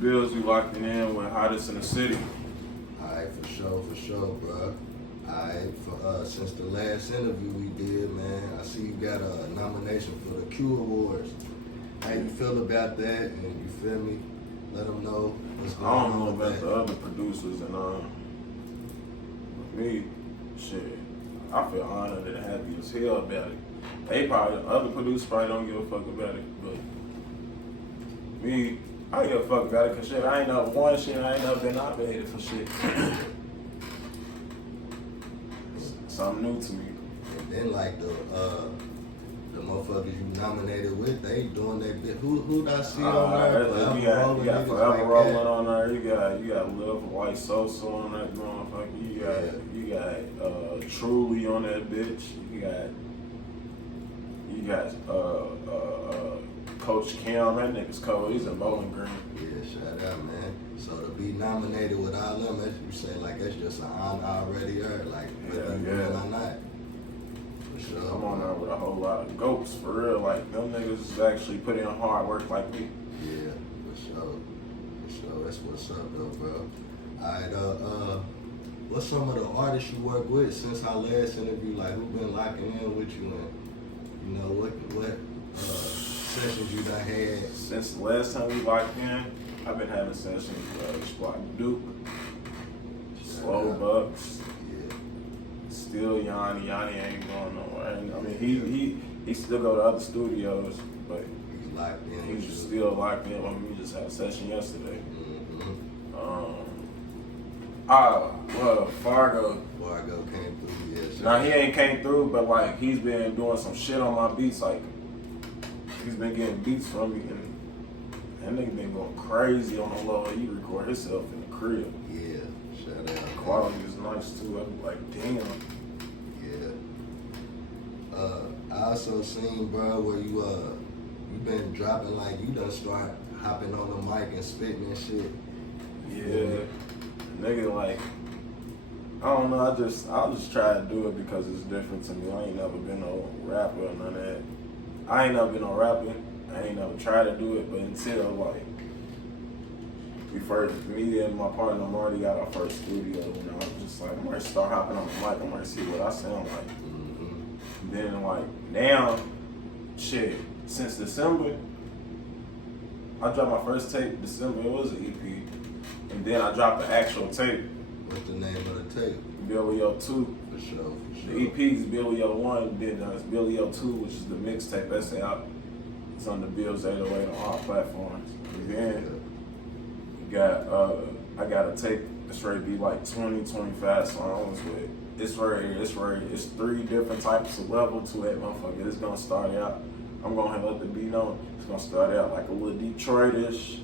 bills we locking in with Hottest in the City. Alright, for sure, bro. Alright, since the last interview we did, man, I see you got a nomination for the Q Awards. How you feel about that? And you feel me? Let them know what's going on. I don't know about the other producers and me, shit. I feel honored and happy as hell about it. The other producers probably don't give a fuck about it, but me, I give a fuck about it, cause shit, I ain't never won shit, I ain't never been nominated for shit. Something new to me. And then like the motherfuckers you nominated with, they doing their bit. Who I see on there? You got Forever Rolling on there. You got Lil White Sosa on that motherfucker. You got Truly on that bitch. You got Coach Cam. That nigga's cold. He's in Bowling Green. Yeah, shout out, man. So to be nominated with all them, as you say, like that's just an honor already earned. Like whether you win or not. Sure. I'm on there with a whole lot of goats, for real. Like, them niggas actually put in hard work like me. Yeah, for sure. That's what's up, though, bro. Alright, what's some of the artists you work with since our last interview? Like, who been locking in with you, and you know what sessions you done had? Since the last time we locked in, I've been having sessions with Pt.2, Slow Bucks. Still Yanni ain't going nowhere. I mean, he still go to other studios, but he's locked in. He's still locked in. I mean, we just had a session yesterday. Fargo came through. Yeah. Now he ain't came through, but like he's been doing some shit on my beats. Like he's been getting beats from me, and that nigga been going crazy on the low. He record himself in the crib. Yeah, shout out. The quality is nice too. I'm like, damn. I also seen, bro, where you been dropping, like you done start hopping on the mic and spitting and shit. Yeah, nigga, like I don't know. I'll just try to do it because it's different to me. I ain't never been no rapper or none of that. I ain't never been no rapper. I ain't never tried to do it, but until like me and my partner Marty got our first studio, you know, I was just like, I might start hopping on the mic. I might see what I sound like. Then like now, shit, since December, I dropped my first tape December. It was an EP, and then I dropped the actual tape. What's the name of the tape? Billy O 2. For sure. The EP is Billy O 1, then it's Billy O 2, which is the mixtape that's out. It's on the Bills 808 on all platforms. And then I got a tape that's ready to be like 20-25 songs with. It's 3 different types of level to that motherfucker. It's gonna start out, I'm gonna let the beat know, it's gonna start out like a little Detroit-ish.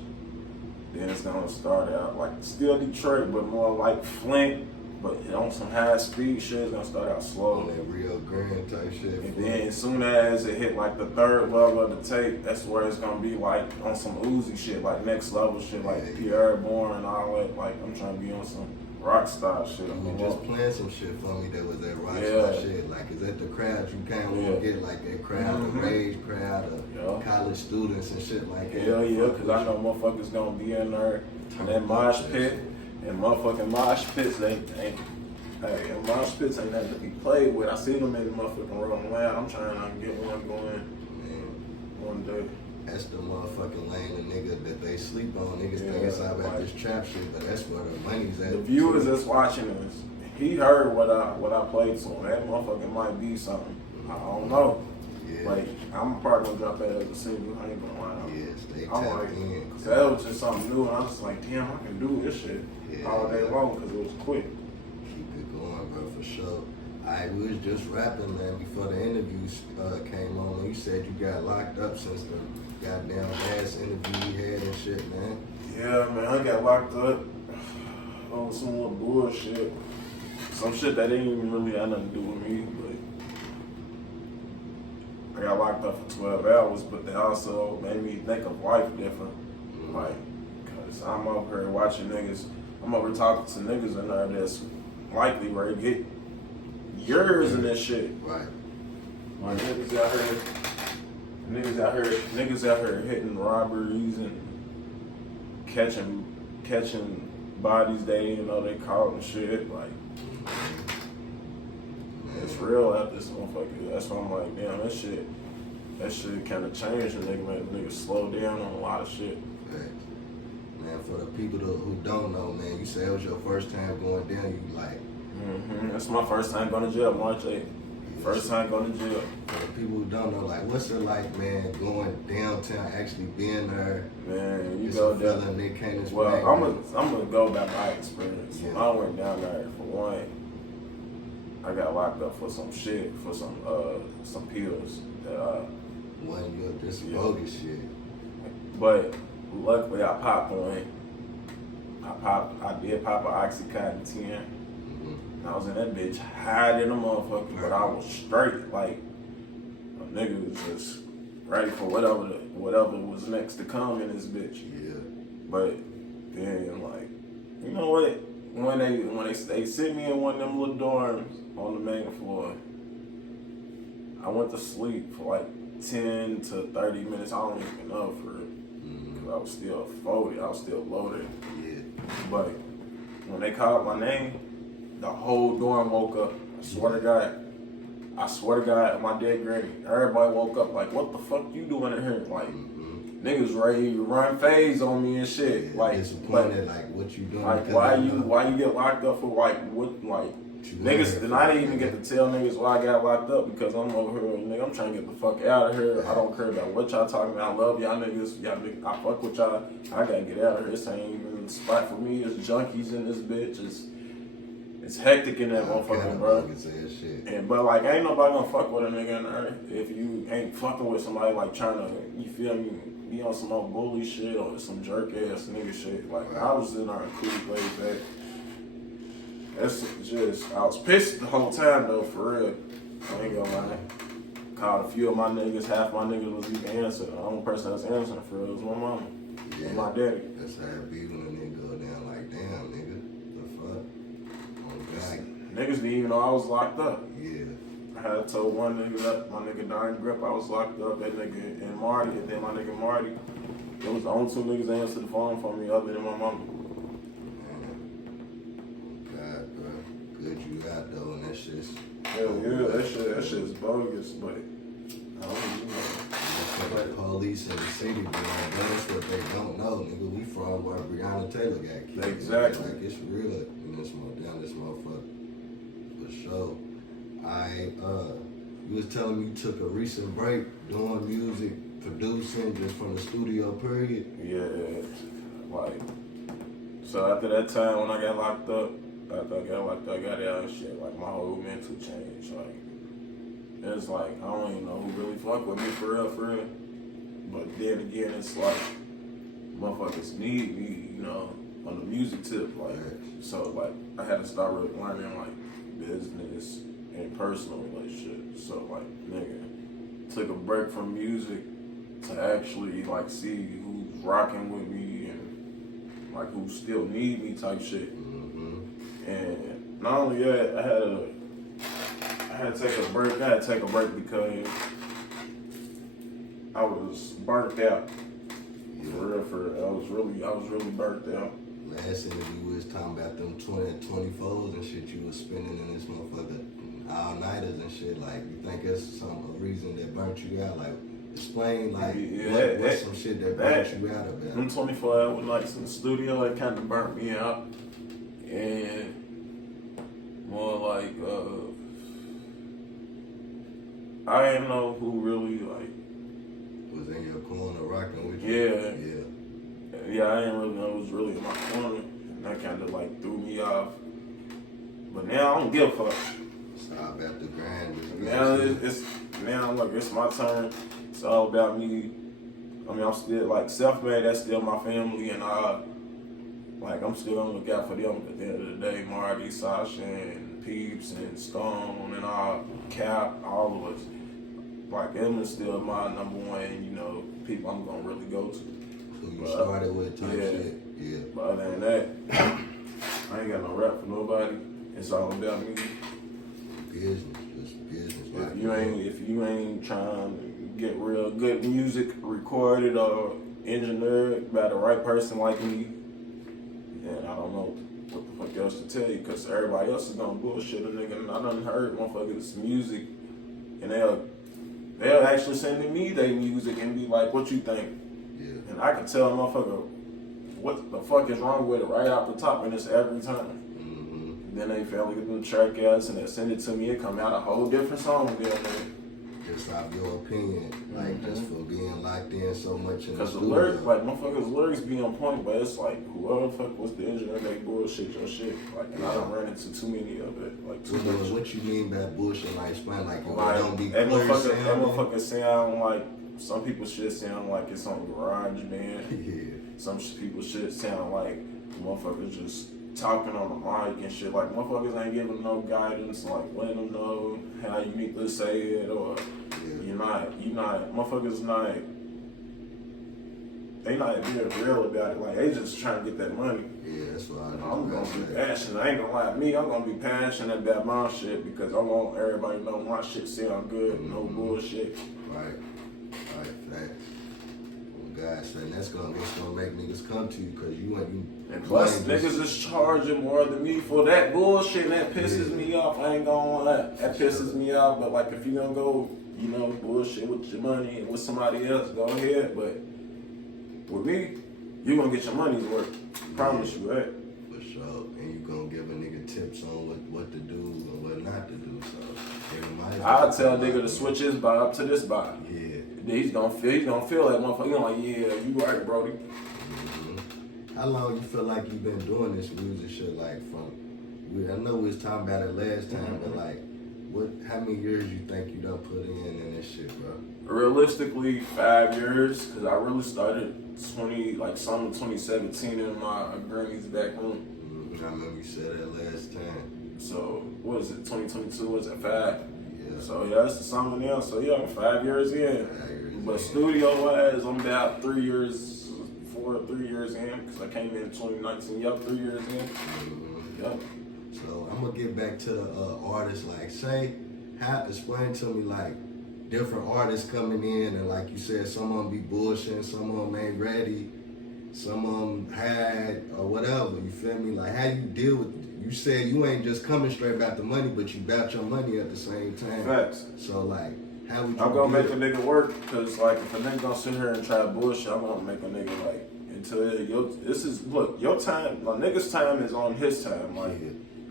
Then it's gonna start out like still Detroit, but more like Flint, but on some high speed shit. It's gonna start out slow. On that real grand type shit. And then as soon as it hit like the 3rd level of the tape, that's where it's gonna be like on some Uzi shit, like next level shit, like Pierre Bourne and all that. Like I'm trying to be on some rock style shit. You were just playing some shit for me that was that rock style shit. Like, is that the crowd you kind of want to get? Like that crowd, the rage crowd of college students and shit like that? Hell yeah, because I know motherfuckers gonna be in there in that mosh pit. And motherfucking mosh pits, mosh pits ain't nothing to be played with. I seen them in the motherfucking Rolling Loud. I'm trying to get one going one day. That's the motherfucking lane of nigga that they sleep on. Niggas think it's all about this trap shit, but that's where the money's at. The viewers that's watching this, he heard what I played to him. That motherfucker might be something. I don't know. Yeah. Like, I'm probably gonna drop that as a single. I ain't gonna lie. Yes, they I'm tapped like, in. cause that was just something new, and I was just like, damn, I can do this shit all day long because it was quick. Keep it going, bro, for sure. We was just rapping, man, before the interviews came on. You said you got locked up since the goddamn last interview you had and shit, man. Yeah, man, I got locked up on some more bullshit. Some shit that didn't even really have nothing to do with me, but I got locked up for 12 hours, but they also made me think of life different. Like, cause I'm over here watching niggas, I'm over talking to niggas in there that's likely ready to get years in this shit. Right. Like niggas out here hitting robberies and catching bodies they didn't know they caught and shit. Like, it's real out this motherfucker. That's why I'm like, damn, that shit kind of changed and make niggas slow down on a lot of shit. Facts. Man, for the people who don't know, man, you say it was your first time going down, you like. That's my first time going to jail, March 8th. First time going to jail. For the people who don't know, like, what's it like, man, going downtown, actually being there? Man, you it's go a down. feeling they can't explain. Well, I'm gonna go by my experience. Yeah. When I went down there, for one, I got locked up for some shit, for some pills that When you're just bogus shit. But luckily I popped one. I did pop an Oxycontin 10. I was in that bitch high in the motherfucker, but I was straight. Like, a nigga was just ready for whatever was next to come in this bitch. Yeah. But then, like, you know what? When they sent me in one of them little dorms on the main floor, I went to sleep for like 10 to 30 minutes. I don't even know for it. Because I was still folded. I was still loaded. Yeah. But when they called my name, the whole dorm woke up. I swear to God, my dead granny. Everybody woke up like, what the fuck you doing in here? Like, niggas ready to run phase on me and shit. Yeah, like, disappointed, like, what you doing? Like, why you get locked up for like what? Like, niggas, and I didn't even get to tell niggas why I got locked up because I'm over here, nigga. I'm trying to get the fuck out of here. I don't care about what y'all talking about. I love y'all niggas. I fuck with y'all. I gotta get out of here. This ain't even the spot for me. There's junkies in this bitch. It's hectic in that motherfucker, bro. But like, ain't nobody gonna fuck with a nigga in there if you ain't fucking with somebody like trying to, you feel me, be on some old bully shit or some jerk ass nigga shit. Like, I was in our cool place back. That's just, I was pissed the whole time though, for real. I ain't gonna lie. Called a few of my niggas, half my niggas was even answering. The only person that's answering for real was my mama and my daddy. That's how it be when a nigga go down like, damn, nigga, the fuck? Niggas didn't even know I was locked up. Yeah. I had told one nigga that my nigga Don Grip I was locked up, that nigga and Marty, and then my nigga Marty. It was the only two niggas that answered the phone for me other than my mama. God, bro. Good you got though, and that shit's... Hell yeah, that shit's bogus, but I don't know. The police in the city, bro, that's what they don't know, nigga. We from where Breonna Taylor got killed. Exactly. Like, it's real in this motherfucker. For sure. You was telling me you took a recent break doing music, producing, just from the studio period? Yeah, like, so after that time when I got locked up, I got out and shit, like, my whole mental changed, like, it's like, I don't even know who really fuck with me for real. But then again, it's like, motherfuckers need me, you know, on the music tip, like, so, like, I had to start really learning, like, business and personal relationships. So, like, nigga, took a break from music to actually, like, see who's rocking with me and, like, who still need me type shit. And not only that, I had to take a break. I had to take a break because I was burnt out. For real. I was really burnt out. Last interview we was talking about them 24s and shit you was spending in this motherfucker all-nighters and shit. Like, you think that's a reason that burnt you out? Like, explain, like, what's some shit that burnt you out about? Them 24-hour nights in the studio, it kind of burnt me out. And more like, I didn't know who really, like, was in your corner rocking with you? Yeah, I didn't really know it was really in my corner. And that kind of, like, threw me off. But now I don't give a fuck. Stop at the grind. Now look, it's my turn. It's all about me. I mean, I'm still, like, self-made, that's still my family, and like, I'm still gonna look out for them at the end of the day. Marty, Sasha, and Peeps, and Stone, and Cap, all of us. Like, them is still my number one, you know, people I'm gonna really go to. Who you started with type shit. Yeah. But other than that, I ain't got no rap for nobody. It's all about me. Business, just business. If you ain't trying to get real good music recorded or engineered by the right person like me, and I don't know what the fuck else to tell you, because everybody else is gonna bullshit a nigga. And I done heard motherfuckers music, and they'll actually send me their music and be like, "What you think?" Yeah. And I can tell a motherfucker what the fuck is wrong with it right off the top, and it's every time. Mm-hmm. Then they finally get the track outs and they send it to me. It come out a whole different song then. Just off your opinion, like just for being locked in so much in the Because the studio. lyrics, like motherfuckers' lyrics be on point, but it's like whoever the fuck was the engineer, they bullshit your shit. Like, and I done ran into too many of it. Like too much. What you mean by bullshit? Like explain, like it Like, don't be that clear motherfucker sound like some people shit sound like it's on Garage Band. Yeah. Some people shit sound like motherfuckers just talking on the mic and shit. Like motherfuckers ain't giving no guidance, like letting them know how you need to say it, or motherfuckers not. They not being real about it. Like they just trying to get that money. Yeah, that's what I'm gonna be passionate. I ain't gonna lie to me. I'm gonna be passionate about my shit because I want everybody to know my shit sound good. No bullshit. Right, facts. God saying that's gonna make niggas come to you because you ain't. And plus, niggas is charging more than me for that bullshit. And that pisses me off. I ain't gonna lie. That pisses me off. But like, if you gonna go, bullshit with your money and with somebody else, go ahead. But with me, you gonna get your money's worth. Promise you that. For sure. And you gonna give a nigga tips on what to do and what not to do. So I'll tell a nigga to switch his vibe to this vibe. Yeah. He's gonna feel that motherfucker. He's like, yeah, you right, Brody. Mm-hmm. How long you feel like you've been doing this music shit? Like I know we was talking about it last time, but like, how many years you think you done put in this shit, bro? Realistically, 5 years, because I really started summer 2017 in my granny's back room. Mm-hmm. I remember you said that last time. So, what is it, 2022, was it 5? Yeah. So, yeah, it's the summer now, so yeah, I'm 5 years in. But studio-wise, I'm about 3 years in, because I came in 2019, 3 years in. Mm-hmm. Yep. So, I'm going to get back to the artists, like, explain to me, like, different artists coming in, and like you said, some of them be bullshitting, some of them ain't ready, some of them had or whatever. You feel me? Like how you deal with it. You said you ain't just coming straight about the money, but you about your money at the same time. Facts. So like, how would you? I'm gonna make a nigga work, cause like if a nigga gonna sit here and try to bullshit, I'm gonna make a nigga like until your time, my nigga's time is on his time. Like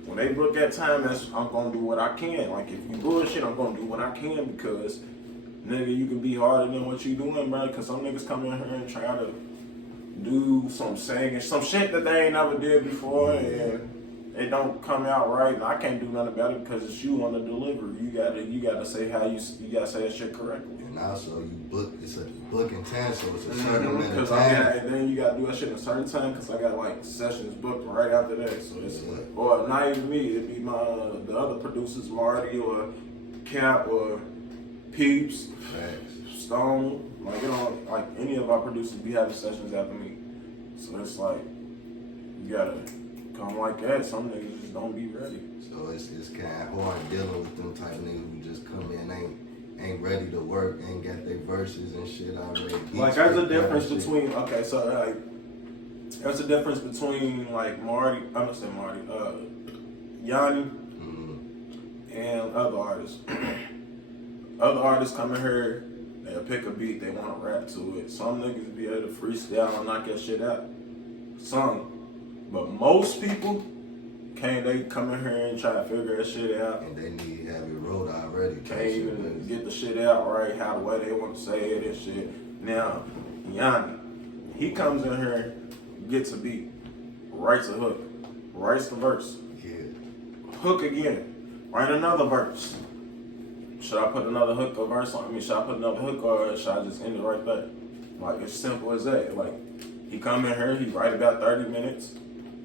when they book that time, I'm gonna do what I can. Like if you bullshit, I'm gonna do what I can because nigga, you can be harder than what you doing, bro. Cause some niggas come in here and try to do some shit that they ain't never did before, and it don't come out right. And I can't do nothing about it because it's you on the delivery. You gotta say how you gotta say that shit correctly. And also it's a booking time, so it's a certain amount of time. And then you gotta do that shit in a certain time because I got like sessions booked right after that. So it's or not even me. It'd be the other producers, Marty or Cap or Peeps, Stone. Like any of our producers be having sessions after me. So it's like you gotta come like that. Some niggas just don't be ready. So it's kind of hard dealing with them type of niggas who just come in ain't ready to work, ain't got their verses and shit already. Like there's a difference between there's a difference between like Marty, Yanni, and other artists. Other artists come in here, they'll pick a beat, they want to rap to it. Some niggas be able to freestyle and knock that shit out. Some. But most people, they come in here and try to figure that shit out. And they need to have it wrote already. Can't even get the shit out right, how the way they want to say it and shit. Now, Yanni, he comes in here, gets a beat, writes a hook, writes the verse. Hook again, write another verse. Should I put another hook or verse on? Should I put another hook or should I just end it right there? Like, it's simple as that. Like, he come in here, he write about 30 minutes,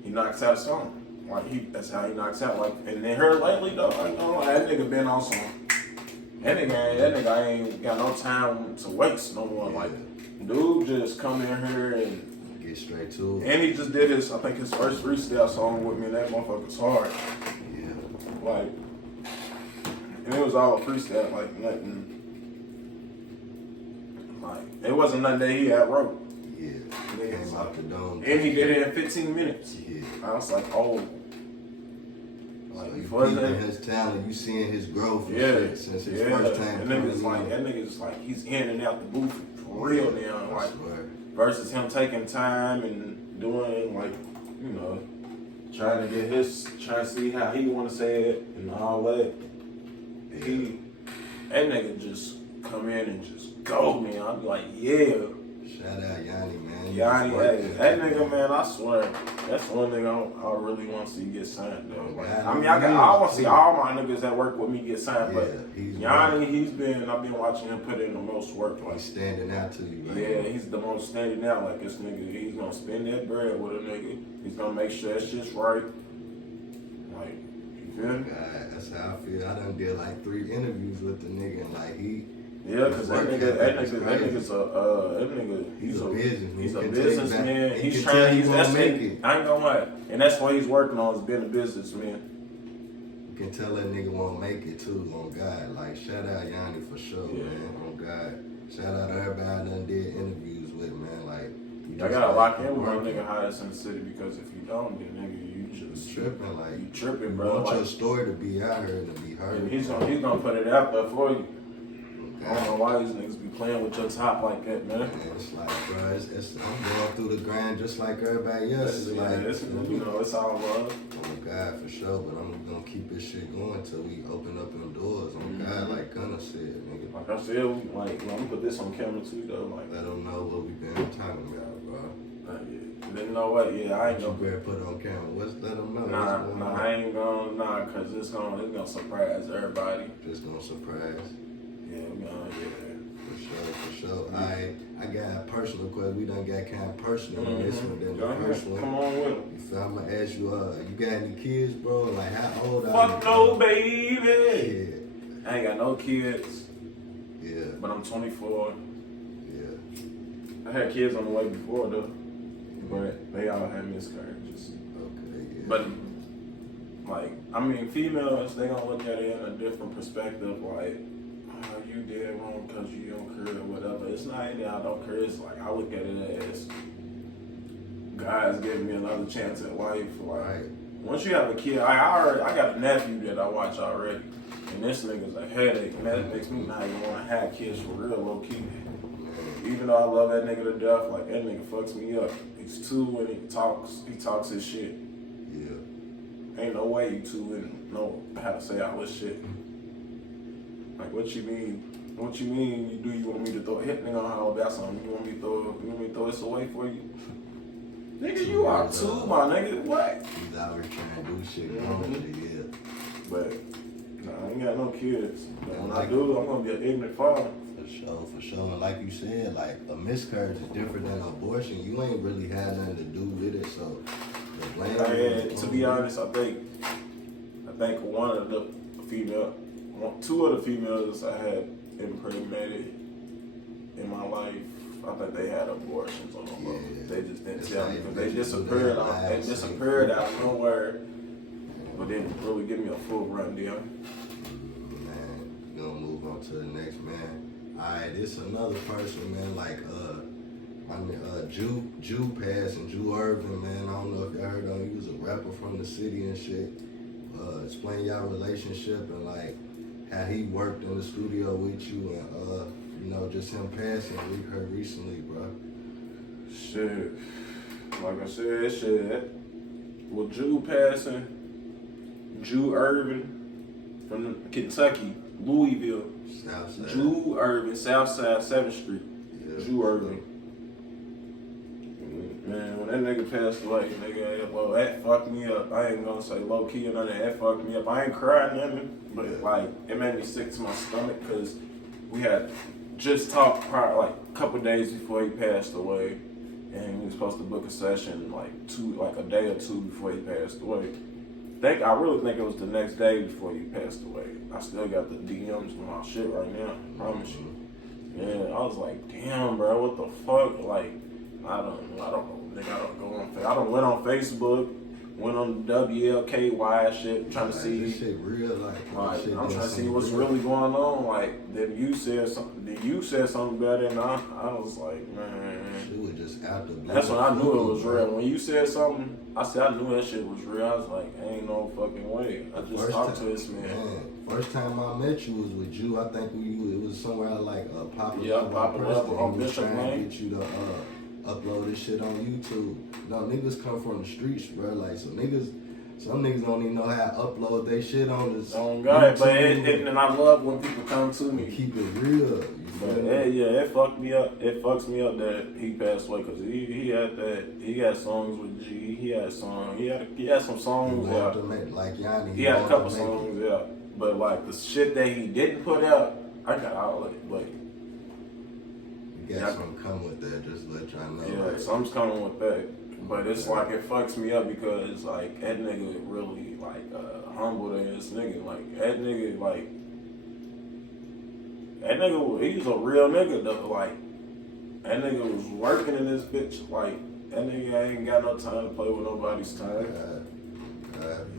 he knocks out a song. Like, that's how he knocks out. Like, and then here lately, though, that nigga been on some. That nigga ain't got no time to waste no more. Like, dude just come in here and get straight to it. And he just did his first freestyle song with me, and that motherfucker's hard. Yeah. Like, and it was all freestyle, like nothing. Like, it wasn't nothing that he had wrote. Yeah. Niggas Came out the dome. And he did it in 15 minutes. Yeah. I was like, oh. So you before peeping that, his talent, you seeing his growth and yeah, shit since his first time. That nigga's like, he's in and out the booth for real now. Like, versus him taking time and doing, like, you know, trying to see how he want to say it and all that. That nigga just come in and just go, man. I'm like, yeah. Shout out Yanni, man. Yanni, hey, that nigga, man, I swear, that's one thing I really want to see get signed, though. Like, I mean, I want to see all my niggas that work with me get signed, but Yanni, I've been watching him put in the most work. Like, he's standing out to you, right? Yeah, he's the most standing out. Like, this nigga, he's gonna spend that bread with a nigga. He's gonna make sure that shit's right. Like, you feel me? God, that's how I feel. I done did like 3 interviews with the nigga, and like yeah, cause that nigga, he's a businessman. He's trying. I ain't gonna lie, and that's why he's working on is being a businessman. You can tell that nigga won't make it too. On God, like shout out Yanni for sure, man. On God, shout out to everybody I done did interviews with, man. Like I gotta lock in with my nigga Hottestndaciti because if you don't, then nigga, you just tripping. Like you tripping, bro. You want your story to be out here and to be heard. He's gonna put it out there for you. I don't know why these niggas be playing with your top like that, man. It's like, bro, I'm going through the grind just like everybody else. It's all love. Oh God, for sure. But I'm gonna keep this shit going till we open up them doors. Oh God, like Gunna said, nigga. Like I said, let me put this on camera too, though. Like, let them know what we been talking about, bro. You know what? Yeah, I ain't gonna put it on camera. Let them know. I ain't gonna, cause it's gonna surprise everybody. Just gonna surprise. For sure. I got a personal question. We done got kind of personal in this one. Then the first one. Come on with it. You feel? I'm gonna ask you, you got any kids, bro? Like how old are you? Fuck no, baby. Yeah. I ain't got no kids. Yeah. But I'm 24. Yeah. I had kids on the way before though, but they all had miscarriages. Okay. Yeah. But like, I mean, females, they gonna look at it in a different perspective. Like, you did wrong because you don't care or whatever. It's not that I don't care. It's like I look at it as guys giving me another chance at life. Like once you have a kid, I got a nephew that I watch already, and this nigga's a headache, and that makes me not even want to have kids for real, low key. Even though I love that nigga to death, like that nigga fucks me up. He's 2 and he talks his shit. Yeah. Ain't no way you 2 and know how to say all this shit. Like, what you mean? What you mean? You want me to throw a hit nigga on how about something? You want me to throw this away for you? Nigga, you are 2, my nigga. What? He's out here trying to do shit wrong. But I ain't got no kids. But when I do, I'm gonna be an ignorant father. For sure. And like you said, like a miscarriage is different than an abortion. You ain't really had nothing to do with it. So the blame. To be honest, I think one of the 2 of the females I had impregnated in my life, I think they had abortions on them. Yeah. They just didn't tell me because they disappeared out of nowhere, but didn't really give me a full rundown. Man, we're gonna move on to the next man. Alright, this another person, man, like Jew passed and Jew Irvin, man. I don't know if y'all heard of him. He was a rapper from the city and shit. Explain y'all relationship and like how he worked in the studio with you and just him passing we heard recently, bro. Shit. Like I said, with Jew passing, Jew Irvin from Kentucky, Louisville. Southside. Jew Irvin, Southside, 7th Street. Yeah. Jew Irvin. Man, when that nigga passed away, nigga, well, that fucked me up. I ain't gonna say low key or nothing. That fucked me up. I ain't crying nothing, but like it made me sick to my stomach because we had just talked prior, like a couple days before he passed away, and we was supposed to book a session like a day or 2 before he passed away. I really think it was the next day before he passed away. I still got the DMs from my shit right now. I promise you. Yeah, I was like, damn, bro, what the fuck? Like, I don't know, nigga. I don't went on Facebook went on the WLKY shit, trying to see. This shit real, like I'm trying to see what's really going on. Like, then you said something. Then you said something better, and I was like, man. It was just out the blue. That's when I knew it was real. When you said something, I knew that shit was real. I was like, ain't no fucking way. I just talked to this man. First time I met you was with you. I think it was somewhere like Papa Level on Bishop Lane. Get you to upload this shit on YouTube. No, niggas come from the streets, bro. Like, some niggas don't even know how to upload their shit on this. Oh God, but and I love when people come to me. Keep it real. It fucked me up. It fucks me up that he passed away because he had songs with G. He had some songs out. Like Yanni. He had a couple songs out, but like the shit that he didn't put out, I got all of it. Like, you got something coming with that. Just let y'all know. Yeah, something's coming with that. But it's like it fucks me up because like that nigga really like humble ass nigga. Like that nigga he was a real nigga though. Like that nigga was working in this bitch. Like that nigga ain't got no time to play with nobody's time.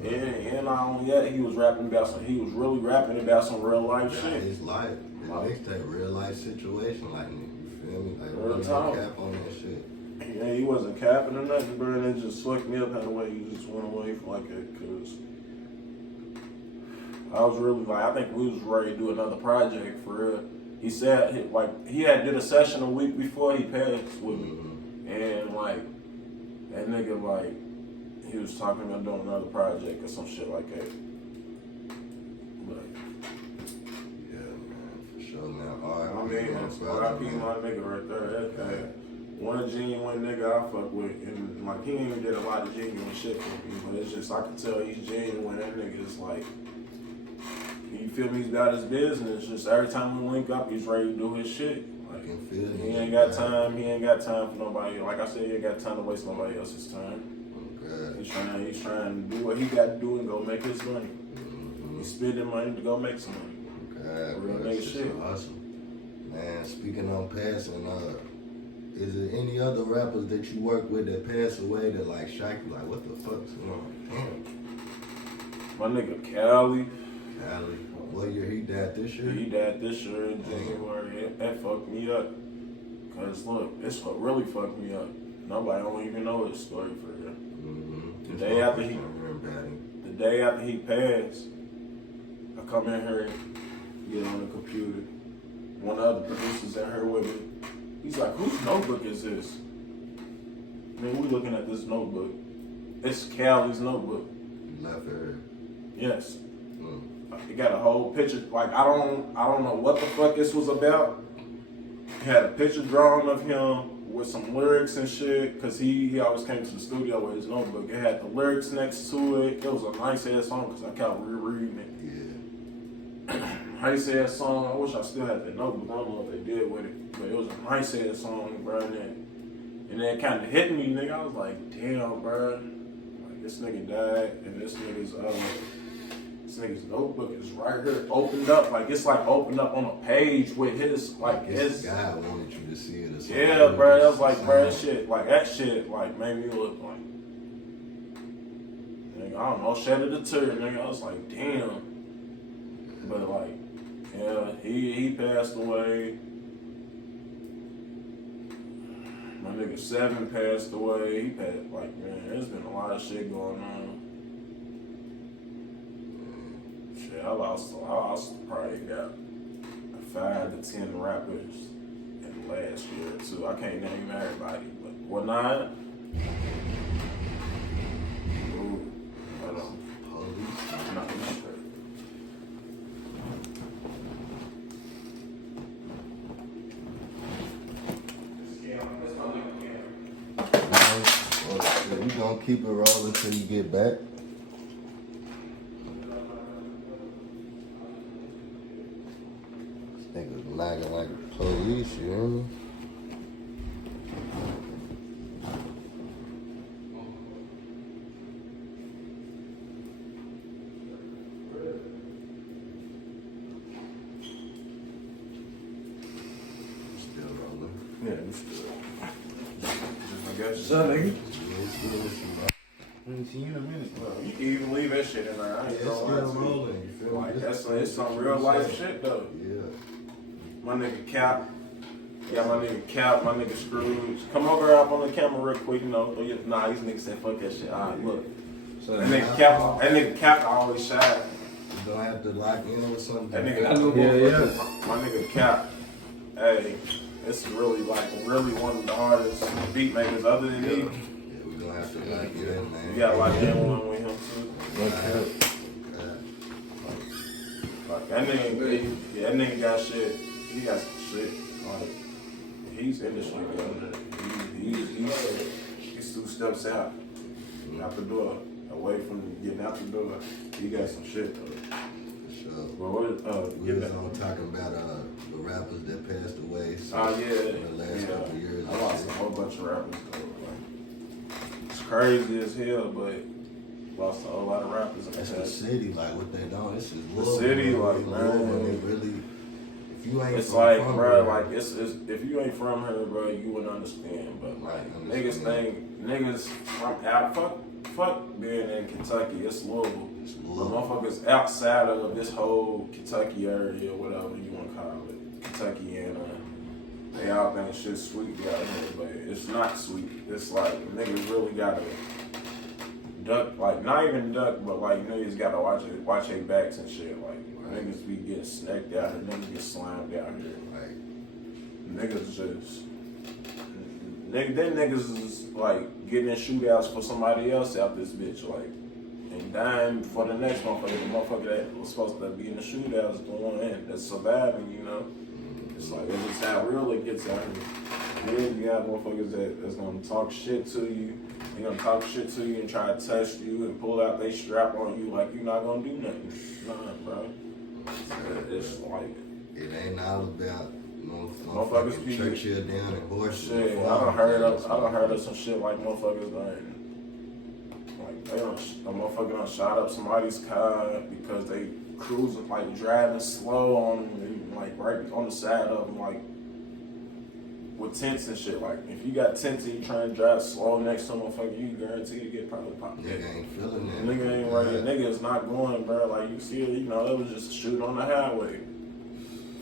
And not only that, he was really rapping about some real life shit. His life. His mixtape, real life situation. Like, you feel me? Like, real time. Cap on that shit. Yeah, he wasn't capping or nothing, bro, and it just fucked me up how the way he just went away for like that, because I was really like, I think we was ready to do another project for real. He said, he had did a session a week before he passed with me, and like, that nigga, like, he was talking about doing another project or some shit like that. But, yeah, man, for sure, man. I mean, that's my nigga right there, that thing. One genuine nigga I fuck with, and like he ain't did a lot of genuine shit for me, but it's just I can tell he's genuine. That nigga is like, you feel me? He's about his business. Just every time we link up, he's ready to do his shit. Like, he ain't got time. He ain't got time for nobody. Like I said, he ain't got time to waste nobody else's time. Okay. He's trying to do what he got to do and go make his money. He's spending money to go make some money. Okay, real nigga shit. Awesome. Man, speaking on passing, is there any other rappers that you work with that passed away that like shock you? Like, what the fuck's going on? Damn. My nigga Cali. What year he died this year? He died this year in January. That fucked me up. Cause look, this what really fucked me up. Nobody don't even know his story for real. The day after he passed, I come in here, get on the computer. One of the other producers in here with me. He's like, whose notebook is this? Man, we looking at this notebook. It's Cali's notebook. Left her. Yes. He got a whole picture. Like, I don't know what the fuck this was about. He had a picture drawn of him with some lyrics and shit, because he always came to the studio with his notebook. It had the lyrics next to it. It was a nice ass song because I kept rereading it. Yeah. Nice ass song. I wish I still had the notebook. I don't know what they did with it. But it was a nice ass song, bro. And then it kind of hit me, nigga. I was like, damn, bro. Like, this nigga died, and this nigga's notebook is right here, opened up. Like, it's like opened up on a page with his, like, his. God wanted you to see it or something. Yeah, bro. That was like, bro, that shit made me look like, nigga, I don't know, shedded a tear, nigga. I was like, damn. But, like, yeah, he passed away. My nigga 7 passed away. He passed, like, man, there's been a lot of shit going on. Shit, I lost probably got 5 to 10 rappers in the last year or two. I can't name everybody, but what not? Ooh, hold on. No, I'm straight. We gonna keep it rolling till you get back. This nigga's lagging like the police, you hear me? Still rolling. Yeah, it's good. I got you, son, nigga. ain't seen you in a minute. Well, you can even leave that shit in there. I ain't It's gonna still lie to you. rolling. You feel me? Like, it's some real life shit though. Yeah. My nigga Cap. Yeah, my nigga Cap, my nigga Scrooge. Come over up on the camera real quick, you know. Nah, these niggas said fuck that shit. Alright, look. So That nigga Cap always shy. You don't have to lock in with something. That nigga, my nigga Cap. Hey, it's really one of the hardest beat makers other than me. Yeah, we gonna have to lock it in, man. You gotta lock in one with him too. Like that nigga got shit. He got some shit. Like, he's industry, bro. He's 2 steps out the door, away from getting out the door. He got some shit though. For sure. Well, We was on talking about the rappers that passed away. In the last couple years. I lost a whole bunch of rappers though. Like, it's crazy as hell, but lost a whole lot of rappers. That's the city, like what they done. This is the city, like man. It really. If you ain't it's from like, from bro, here, like it's if you ain't from here, bro, you wouldn't understand. But like niggas from out, fuck being in Kentucky. It's Louisville. The motherfuckers outside of this whole Kentucky area, or whatever you want to call it, Kentucky, and they all think shit's sweet out here, but it's not sweet. It's like niggas really gotta duck, like not even duck, but like niggas gotta watch their backs and shit. Like niggas be getting snacked out here, niggas get slimed out here. Like niggas just, then niggas is like getting in shootouts for somebody else out this bitch, like, and dying for the next motherfucker. The motherfucker that was supposed to be in the shootouts going in, that's surviving, you know. It's like, it's just how real it gets out here. Then you got motherfuckers that's gonna talk shit to you. They're gonna talk shit to you and try to test you and pull out they strap on you like you're not gonna do nothing. Nah, bro. It's like, it ain't all about motherfuckers be church you down and horse shit. I done heard of some shit like motherfuckers done. Like a motherfucker done shot up somebody's car because they cruising, like driving slow on them and like right on the side of them, like with tents and shit. Like if you got tents and you trying to drive slow next to a motherfucker, you guaranteed to get probably popped. Nigga ain't feeling that. Nigga ain't right. Nigga is not going, bro. Like you see it, you know, it was just a shoot on the highway.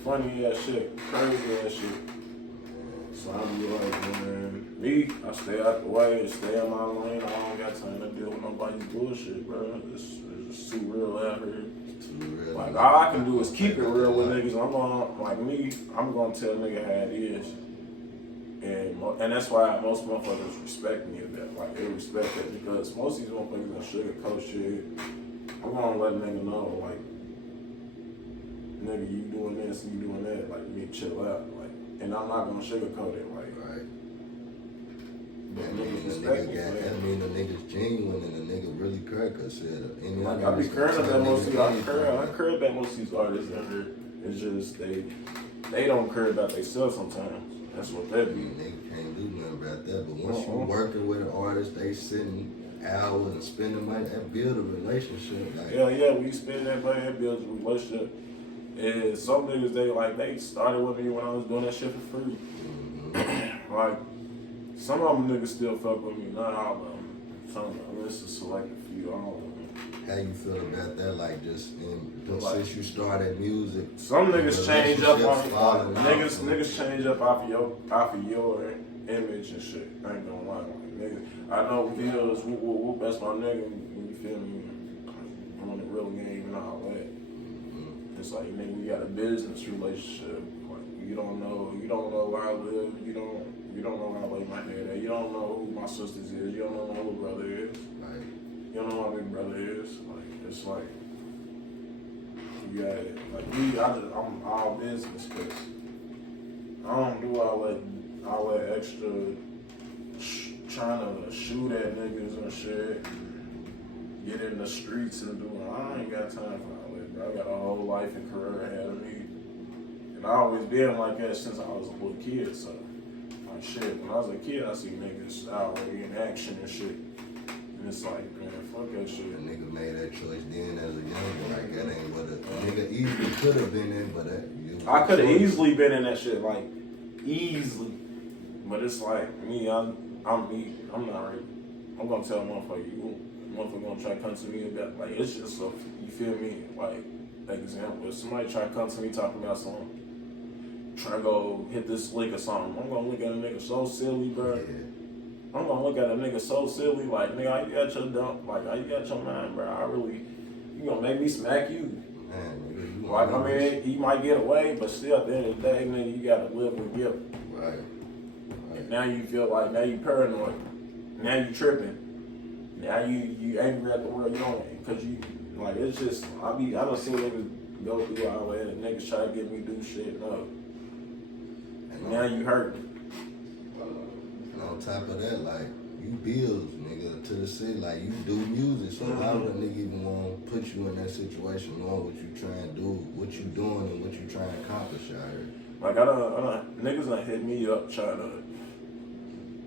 Funny ass shit, crazy ass shit. So I be like, man, I stay out the way, stay in my lane. I don't got time to deal with nobody's bullshit, bro. It's just too real out here. Like all I can do is keep it real with niggas. I'm gonna tell nigga how it is. And that's why most motherfuckers respect me in that. Like they respect that because most of these motherfuckers gonna sugarcoat shit. I'm gonna let a nigga know, like, nigga, you doing this and you doing that, like, you need to chill out. Like, and I'm not gonna sugarcoat it, like, right. That mean the nigga's genuine and the nigga really care, cause shit. Like, I be caring about most of these. I care about most of these artists out here. It's just they don't care about themselves sometimes. That's what that be. Nigga can't do nothing about that. But once you working with an artist, they sitting hours and spending money, that build a relationship. Like, yeah, we spend that money, that builds a relationship. And some niggas, they started with me when I was doing that shit for free. Mm-hmm. Like, some of them niggas still fuck with me, not all of them. Some of them, it's a select few, all of them. How you feel about that? Like, just since you started music, some niggas change up on niggas change up off of your image and shit. I ain't gonna lie, like, niggas. I know Bills, whoop, that's my nigga. You feel me? I'm on the real game and all that. It's like, nigga, we got a business relationship. Like, you don't know where I live. You don't know where I lay my head at. You don't know who my sisters is. You don't know who my brother is. Right. You don't know who my big brother is. Like, it's like, you got it. Like me, I'm all business because I don't do all that extra trying to shoot at niggas and shit. Get in the streets and do it. I ain't got time for all that, bro. I got a whole life and career ahead of me. And I always been like that since I was a little kid, so like shit, when I was a kid I see niggas already in action and shit. And it's like, man, fuck that shit. A nigga made that choice then as a youngin', like that ain't what a nigga easily could have been in, but I could have easily been in that shit, like easily. But it's like me, I'm me. I'm not ready. I'm gonna tell motherfucker, motherfucker gonna try to come to me about, like, it's just so, you feel me? Like, example, if somebody try to come to me talking about something, try to go hit this lick or something, I'm gonna look at a nigga so silly, bro. Yeah. I'm gonna look at a nigga so silly, like, nigga, how you got your dump, like, how you got your mind, bro? You gonna make me smack you. Man, nigga, you Like, I want mean, he might get away, but still, at the end of the day, nigga, you gotta live with guilt. Right. And now you feel like, now you paranoid. Now you tripping. Now you angry at the world you don't, cause you, like, it's just, I don't see niggas go through all that, and niggas try to get me do shit, no. And now you hurt. And on top of that, like, you build, nigga, to the city, like, you do music, so why would a nigga even want to put you in that situation, knowing what you trying to do, what you doing, and what you trying to accomplish out here? Like, niggas done hit me up trying to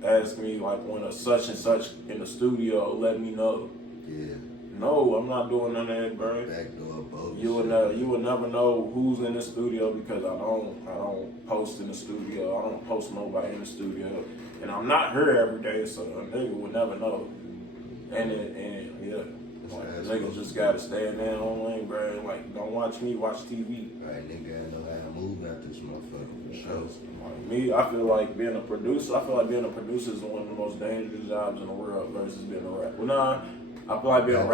ask me, like, when a such and such in the studio, let me know. Yeah. No, I'm not doing none of that, bro. Backdoor bogus. You would never know who's in the studio because I don't post in the studio. I don't post nobody in the studio, and I'm not here every day, so a nigga would never know. And yeah, like, niggas just gotta stay in their own lane, bro. Like, don't watch me, watch TV. Right, nigga, I know how to move out this motherfucker for sure. Like me, I feel like being a producer is one of the most dangerous jobs in the world versus being a rapper. Well, nah, I feel like being a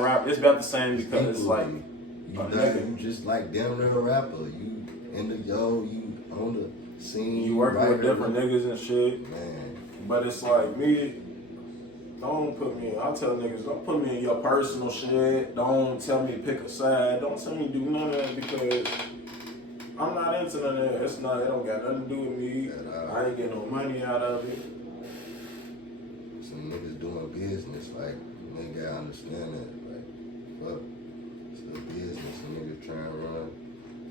rapper, it's about the same because it's like you just like damn near a rapper. You in the you on the scene. You working with different niggas and shit. Man. But it's like me, don't put me, I tell niggas, don't put me in your personal shit. Don't tell me to pick a side. Don't tell me to do none of that because I'm not into none of that. It don't got nothing to do with me. I ain't getting no money out of it. Some niggas doing business, like, nigga gotta understand that. Like, fuck, it's a business, and niggas trying to run.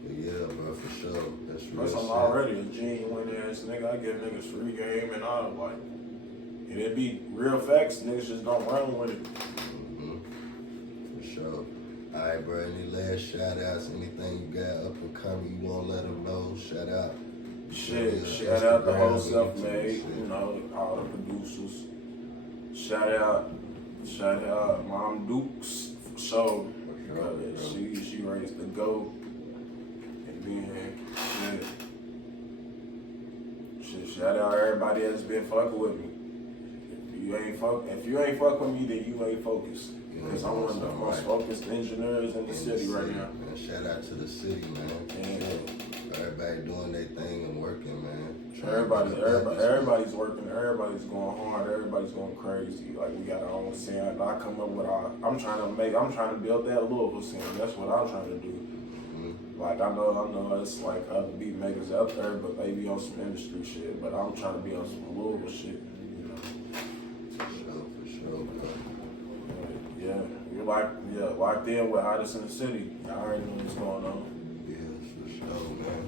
But yeah, bro, for sure. That's real Plus, I'm shit. already a genuine ass nigga. I give niggas free game and all, like, if it be real facts, niggas just don't run with it. For sure. Alright, bro, any last shout outs, anything you got up and coming, you wanna let them know? Shout out. Shit, shout out the whole self-made, you know, all the producers. Shout out Mom Dukes for sure. She raised the GOAT. And then shit, shout out everybody that's been fucking with me. If you ain't fuck with me, then you ain't focused. Because I'm one of the most focused engineers in the city right now. Man, shout out to the city, man. Everybody doing their thing and working, man. Everybody's working. Everybody's going hard. Everybody's going crazy. Like, we got our own scene. I'm trying to build that Louisville scene. That's what I'm trying to do. Like, I know it's like other beat makers out there, but they be on some industry shit. But I'm trying to be on some Louisville shit, you know. For sure, bro. Yeah, you're locked in with Hottestndaciti. I already know what's going on. Yeah, for sure, man.